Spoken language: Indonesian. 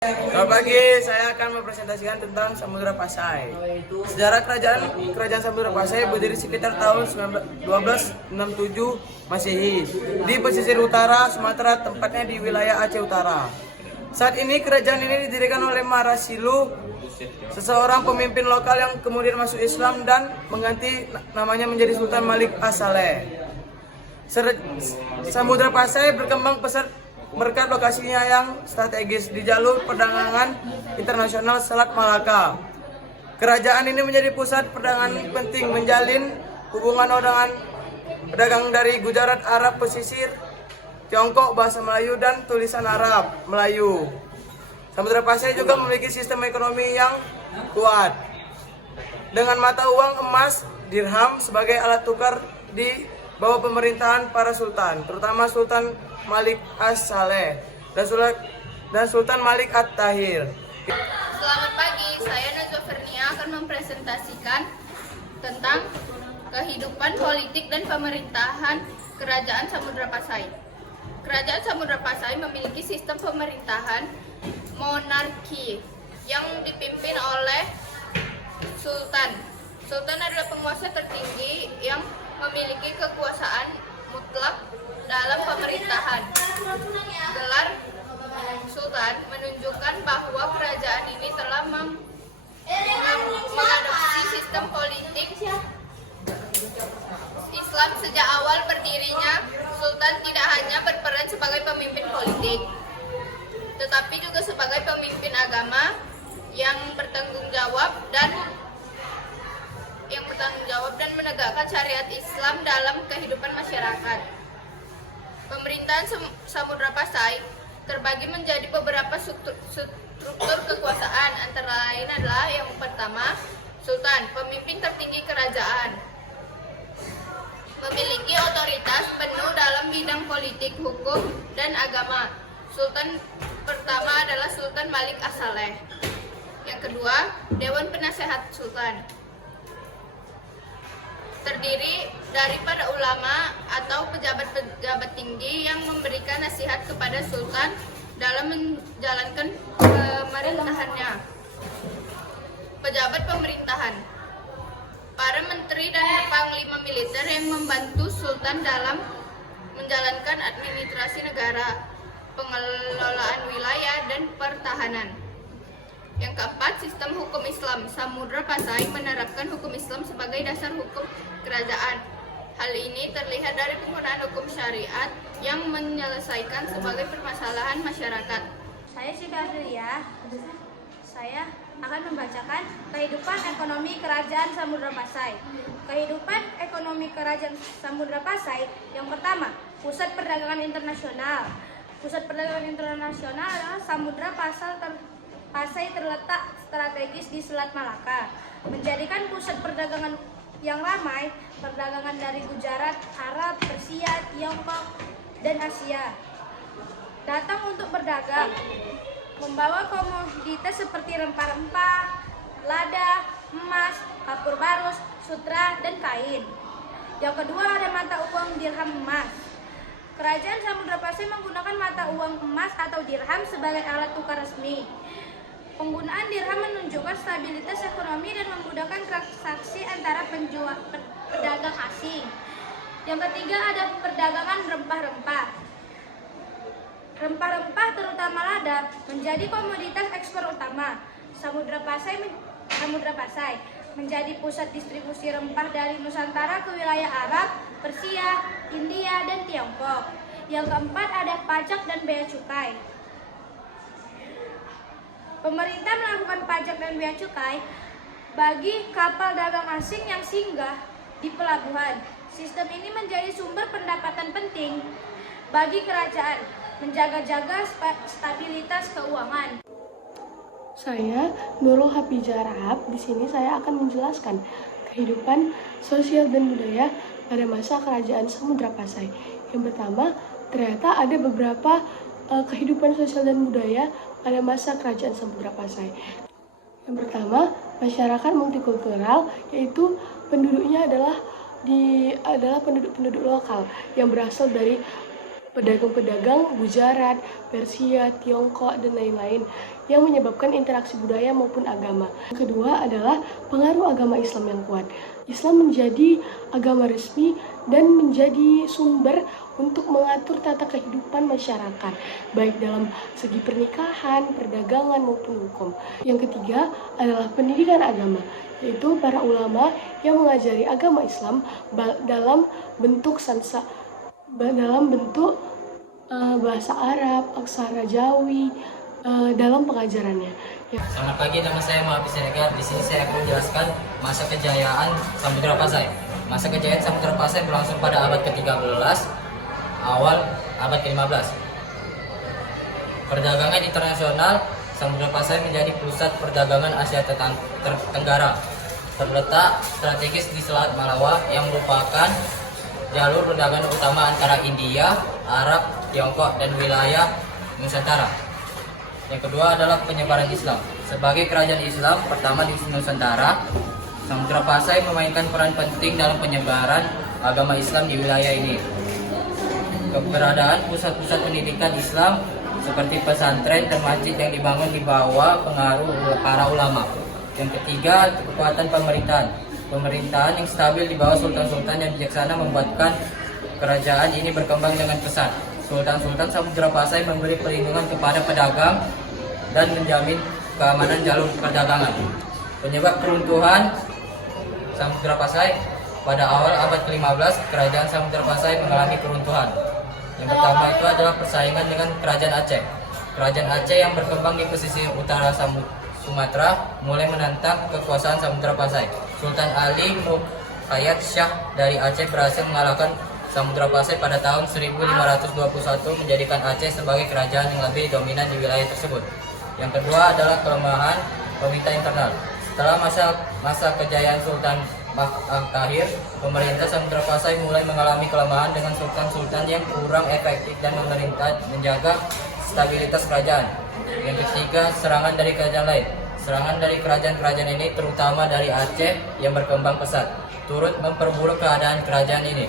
Selamat pagi, saya akan mempresentasikan tentang Samudra Pasai. Sejarah kerajaan Samudra Pasai berdiri sekitar tahun 1267 Masehi di pesisir utara Sumatera, tempatnya di wilayah Aceh Utara. Saat ini kerajaan ini didirikan oleh Marasilu, seseorang pemimpin lokal yang kemudian masuk Islam dan mengganti namanya menjadi Sultan Malik As-Saleh. Samudra Pasai berkembang pesat berkat lokasinya yang strategis di jalur perdagangan internasional Selat Malaka. Kerajaan ini menjadi pusat perdagangan penting, menjalin hubungan dengan pedagang dari Gujarat, Arab pesisir, Tiongkok, bahasa Melayu, dan tulisan Arab Melayu. Samudra Pasai juga memiliki sistem ekonomi yang kuat dengan mata uang emas dirham sebagai alat tukar di bawah pemerintahan para sultan, terutama Sultan Malik As-Saleh dan Sultan Malik At-Tahir. Selamat pagi, saya Najwa Fernia akan mempresentasikan tentang kehidupan politik dan pemerintahan Kerajaan Samudra Pasai. Kerajaan Samudra Pasai memiliki sistem pemerintahan monarki yang dipimpin oleh Sultan. Sultan adalah penguasa tertinggi yang memiliki kekuasaan mutlak dalam pemerintahan. Gelar Sultan menunjukkan bahwa kerajaan ini telah mengadopsi sistem politik Islam sejak awal berdirinya. Sultan tidak hanya berperan sebagai pemimpin politik, tetapi juga sebagai pemimpin agama yang bertanggung jawab dan menegakkan syariat Islam dalam kehidupan masyarakat. Pemerintahan Samudra Pasai terbagi menjadi beberapa struktur kekuasaan, antara lain adalah yang pertama, Sultan, pemimpin tertinggi kerajaan, memiliki otoritas penuh dalam bidang politik, hukum, dan agama. Sultan pertama adalah Sultan Malik As-Saleh. Yang kedua, Dewan Penasehat Sultan, terdiri dari para ulama atau pejabat-pejabat tinggi yang memberikan nasihat kepada Sultan dalam menjalankan pemerintahannya. Pejabat pemerintahan, para menteri dan panglima militer yang membantu Sultan dalam menjalankan administrasi negara, pengelolaan wilayah, dan pertahanan. Yang keempat, sistem hukum Islam. Samudra Pasai menerapkan hukum Islam sebagai dasar hukum kerajaan. Hal ini terlihat dari penggunaan hukum syariat yang menyelesaikan sebagai permasalahan masyarakat. Saya Syifa Adelia. Saya akan membacakan kehidupan ekonomi Kerajaan Samudra Pasai. Kehidupan ekonomi Kerajaan Samudra Pasai, yang pertama, pusat perdagangan internasional. Pusat perdagangan internasional adalah Samudra Pasai terletak strategis di Selat Malaka, menjadikan pusat perdagangan yang ramai, perdagangan dari Gujarat, Arab, Persia, Tiongkok, dan Asia datang untuk berdagang, membawa komoditas seperti rempah-rempah, lada, emas, kapur barus, sutra, dan kain. Yang kedua, ada mata uang dirham emas. Kerajaan Samudra Pasai menggunakan mata uang emas atau dirham sebagai alat tukar resmi. Penggunaan dirham menunjukkan stabilitas ekonomi dan memudahkan transaksi antara pedagang asing. Yang ketiga, ada perdagangan rempah-rempah. Rempah-rempah terutama lada menjadi komoditas ekspor utama. Samudra Pasai menjadi pusat distribusi rempah dari Nusantara ke wilayah Arab, Persia, India, dan Tiongkok. Yang keempat, ada pajak dan bea cukai. Pemerintah melakukan pajak dan bea cukai bagi kapal dagang asing yang singgah di pelabuhan. Sistem ini menjadi sumber pendapatan penting bagi kerajaan, menjaga-jaga stabilitas keuangan. Saya Nurul Hafizah Rahab. Di sini saya akan menjelaskan kehidupan sosial dan budaya pada masa Kerajaan Samudra Pasai. Yang pertama, ternyata ada beberapa kehidupan sosial dan budaya pada masa Kerajaan Samudra Pasai. Yang pertama, masyarakat multikultural, yaitu penduduknya adalah penduduk-penduduk lokal yang berasal dari pedagang-pedagang Gujarat, Persia, Tiongkok, dan lain-lain yang menyebabkan interaksi budaya maupun agama. Yang kedua adalah pengaruh agama Islam yang kuat. Islam menjadi agama resmi dan menjadi sumber untuk mengatur tata kehidupan masyarakat, baik dalam segi pernikahan, perdagangan, maupun hukum. Yang ketiga adalah pendidikan agama, yaitu para ulama yang mengajari agama Islam dalam bentuk bahasa Arab, aksara Jawi, dalam pengajarannya. Selamat pagi, nama saya Muhammad Siregar. Di sini saya akan menjelaskan masa kejayaan Samudra Pasai. Masa kejayaan Samudra Pasai berlangsung pada abad ke-13, awal abad ke-15. Perdagangan internasional, Samudra Pasai menjadi pusat perdagangan Asia Tenggara. Terletak strategis di Selat Malaka yang merupakan jalur perdagangan utama antara India, Arab, Tiongkok, dan wilayah Nusantara. Yang kedua adalah penyebaran Islam. Sebagai kerajaan Islam pertama di Nusantara, Samudra Pasai memainkan peran penting dalam penyebaran agama Islam di wilayah ini. Keberadaan pusat-pusat pendidikan Islam seperti pesantren dan masjid yang dibangun di bawah pengaruh para ulama. Yang ketiga, kekuatan pemerintahan. Pemerintahan yang stabil di bawah sultan-sultan yang bijaksana membuatkan kerajaan ini berkembang dengan pesat. Sultan-sultan Samudra Pasai memberi perlindungan kepada pedagang dan menjamin keamanan jalur perdagangan. Penyebab keruntuhan Samudra Pasai, pada awal abad ke-15, kerajaan Samudra Pasai mengalami keruntuhan. Yang pertama itu adalah persaingan dengan kerajaan Aceh. Kerajaan Aceh yang berkembang di pesisir utara Sumatera mulai menantang kekuasaan Samudra Pasai. Sultan Ali Muqayyad Shah dari Aceh berhasil mengalahkan Samudra Pasai pada tahun 1521, menjadikan Aceh sebagai kerajaan yang lebih dominan di wilayah tersebut. Yang kedua adalah kelemahan pemerintah internal. Setelah masa kejayaan Sultan Tahir, pemerintah Samudra Pasai mulai mengalami kelemahan dengan sultan-sultan yang kurang efektif dan memerintah menjaga stabilitas kerajaan. Yang ketiga, serangan dari kerajaan lain. Serangan dari kerajaan-kerajaan ini, terutama dari Aceh yang berkembang pesat, turut memperburuk keadaan kerajaan ini.